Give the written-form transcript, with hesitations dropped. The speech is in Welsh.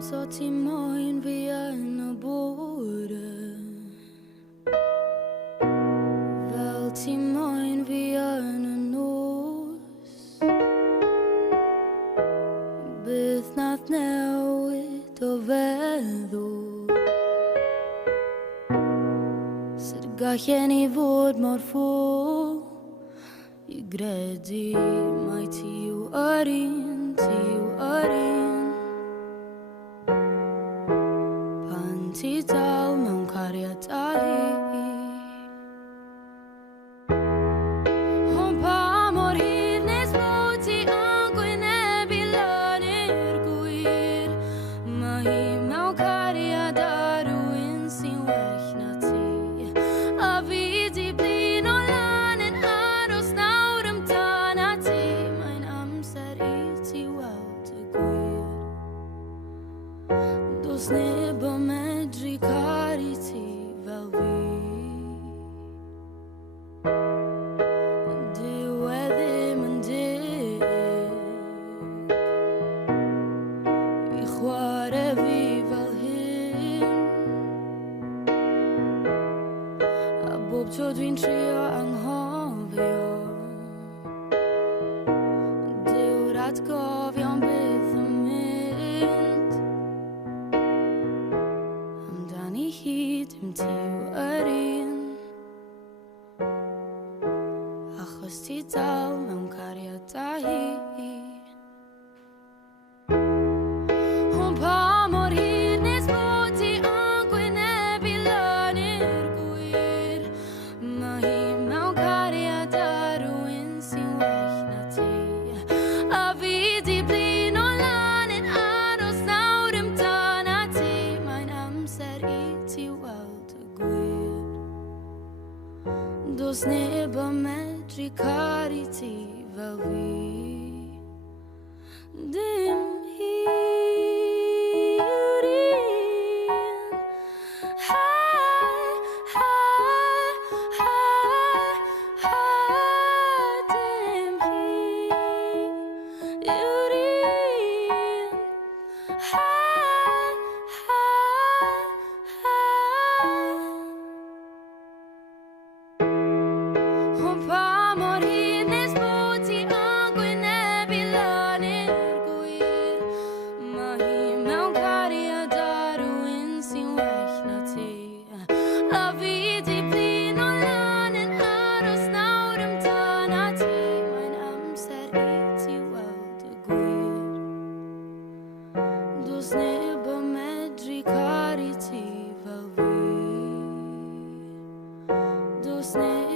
så till morgon vi gärna borde. Väl till morgon vi gärna nås. Bethnath newid o feddwl. Sydd gallen I fod mor ffwl I gredu mai ti yw yr un, ti yw yr un. Pan ti dal mewn cariadau. Ond pa mor hir nes bod ti yn gwynebu lan i'r gwir. Mae hi mewn cariad ar rywun sy'n well na ti. A fi di blin o lan yn aros nawr amdana ti. Mae'n amser I ti weld y gwir. Does neb yn medru caru ti fel fi. Dyw e ddim yn dig I chwarae fi fel hyn. A bob tro dwi'n trio anghofio dyw'r atgofion byth yn mynd. Amdani hi dim ti yw yr un. Achos ti dal mewn cariadau. Ond pa mor hir nes bod ti yn gwynebu lan i'r gwir. Mae hi mewn cariad ar rywun sy'n well na ti. A fi di blin o lan yn aros nawr amdana ti. Mae'n amser I ti weld y gwir. Does neb yn medru caru ti fel fi. Dim hi yw'r un. Ha, ha, ha, ha. Dim hi yw'r un. Ha, ha, ha. Ond pa mor hir nes bod ti yn gwynebu lan i'r gwir. Mae hi mewn cariad ar rywun sy'n well na ti. A fi di blin o lan yn aros nawr amdana ti. Mae'n amser I ti weld y gwir. Does neb yn medru caru ti fel fi. Does neb